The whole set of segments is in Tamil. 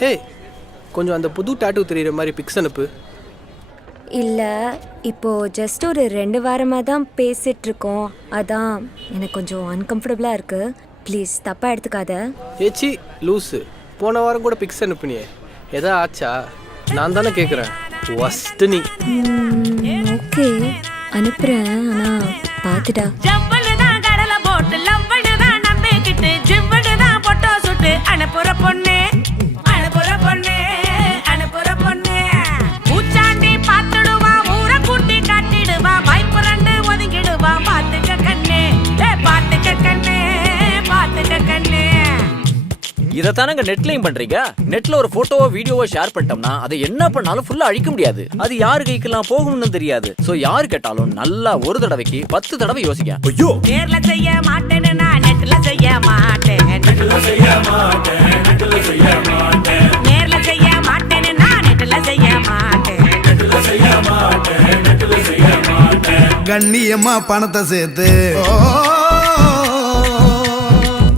ஹே, கொஞ்சம் அந்த புது டாட்டூ தெரியுற மாதிரி பிக்ஸ் அனுப்பு. இல்லை, இப்போ ஜஸ்ட் ஒரு 2 வாரமாக தான் பேசிட்டு இருக்கோம். அதான் எனக்கு கொஞ்சம் அன்கம்ஃபர்டபுளாக இருக்கு. ப்ளீஸ் தப்பாக எடுத்துக்காத. ஏச்சி லூஸு, போன வாரம் கூட பிக்ஸ் அனுப்புனியே, எதா ஆச்சா? நான் தானே கேட்குறேன். ஒஸ்ட் நீ. ஓகே அனுப்புகிறேன், ஆனால் பார்த்துட்டா. இதை தானங்க நெட்லையும் பண்றீங்க. நெட்ல ஒரு போட்டோவோ வீடியோவோ ஷேர் பண்ணிட்டோம்னா அதை என்ன பண்ணாலும் ஃபுல்லா அழிக்க முடியாது. அது யாரு கைக்கெல்லாம் போகும்னு தெரியாது. சோ யாரு கேட்டாலும் நல்லா ஒரு தடவைக்கு 10 தடவை யோசிங்க. ஐயோ, நேர்ல செய்ய மாட்டேன்னு நான் நெட்ல செய்ய மாட்டேன், நெட்ல செய்ய மாட்டேன், நெட்ல செய்ய மாட்டேன், நேர்ல செய்ய மாட்டேன்னு நான் நெட்ல செய்ய மாட்டேன், நெட்ல செய்ய மாட்டேன், நெட்ல செய்ய மாட்டேன். கண்ணியம்மா பணத்தை சேர்த்து,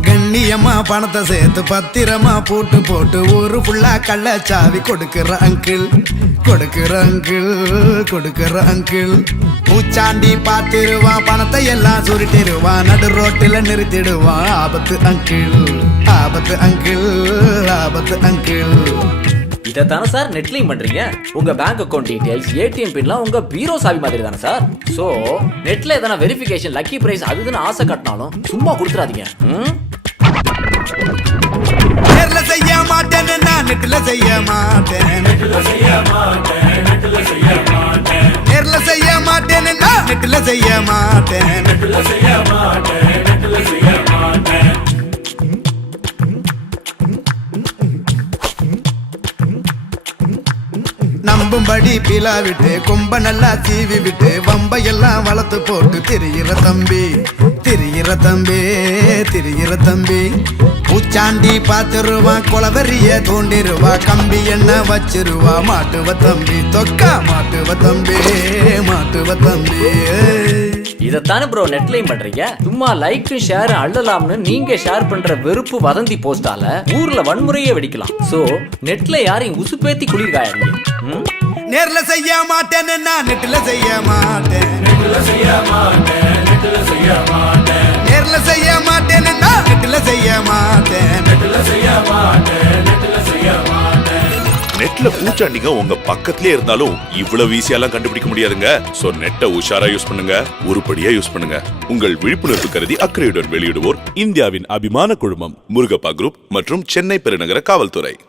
கண்ணியம்மா பணத்தை சேர்த்து பத்திரமா போட்டு போட்டு ஊரு ஃபுல்லா கள்ளச்சாவி கொடுக்கிற அங்கிள், கொடுக்கிற அங்கிள், கொடுக்கிற அங்கிள். பூச்சாண்டி பார்த்திருவான், பணத்தை எல்லாம் சுருட்டிடுவான், நடு ரோட்டில் நிறுத்திடுவான். ஆபத்து அங்கிள், ஆபத்து அங்கிள், ஆபத்து அங்கிள். இதைத்தானே சார் நெட்லையும் பண்றீங்க. உங்க பேங்க் அக்கௌண்ட் டீடைல்ஸ், ஏடிஎம் பின்லாம் உங்க பீரோ சாவி மாதிரி தானே சார். சோ நெட்ல எதனா வெரிஃபிகேஷன், லக்கி பிரைஸ் அதுன்னு ஆசை கட்டினாலும் சும்மா கொடுத்துறாதீங்க. நேர்ல செய்ய மாட்டேன்னு நான் நெட்ல செய்ய மாட்டேன், நெட்ல செய்ய மாட்டேன், நெட்ல செய்ய மாட்டேன், நேர்ல செய்ய மாட்டேன்னு நான் நெட்ல செய்ய மாட்டேன், நெட்ல செய்ய மாட்டேன், நெட்ல செய்ய மாட்டேன். நம்பும்படி பிலா விட்டு கொம்ப நல்லா சீவி விட்டு வம்பையெல்லாம் வளர்த்து போட்டு திரியிற தம்பி, திரியிற தம்பி, திரியிற தம்பி. பூச்சாண்டி பார்த்துருவான், குளவெறிய தோண்டிருவா, கம்பி என்ன வச்சிருவா, மாட்டுவ தம்பி, தொக்கா மாட்டுவ தம்பி, மாட்டுவ தம்பி. இதைத்தானே ப்ரோ நெட்லையும் பண்றீங்க. சும்மா லைக் ஷேர் அள்ளலாம்னு நீங்க ஷேர் பண்ற வெறுப்பு வதந்தி போஸ்டால ஊர்ல வன்முறையே வெடிக்கலாம். சோ நெட்ல யாரையும் உசுப்பேத்தி குளிர்காயாங்க. நேர்ல செய்ய மாட்டேன்னு நான் நெட்ல செய்ய மாட்டேன், நெட்ல செய்ய மாட்டேன், நெட்ல செய்ய மாட்டேன், நேர்ல செய்ய மாட்டேன்னு நான் நெட்ல செய்ய மாட்டேன், நெட்ல செய்ய மாட்டேன், நெட்ல செய்ய மாட்டேன். நெட்ல பூச்சாண்டிங்க உங்க பக்கத்திலே இருந்தாலும் இவ்வளவு ஈஸியாலாம் கண்டுபிடிக்க முடியாதுங்க. சோ நெட்டை உஷாரா யூஸ் பண்ணுங்க, உருப்படியா யூஸ் பண்ணுங்க. உங்கள் விழிப்புணர்வு கருதி அக்கறையுடன் வெளியிடுவோர் இந்தியாவின் அபிமான குழுமம் முருகப்பா குரூப் மற்றும் சென்னை பெருநகர காவல்துறை.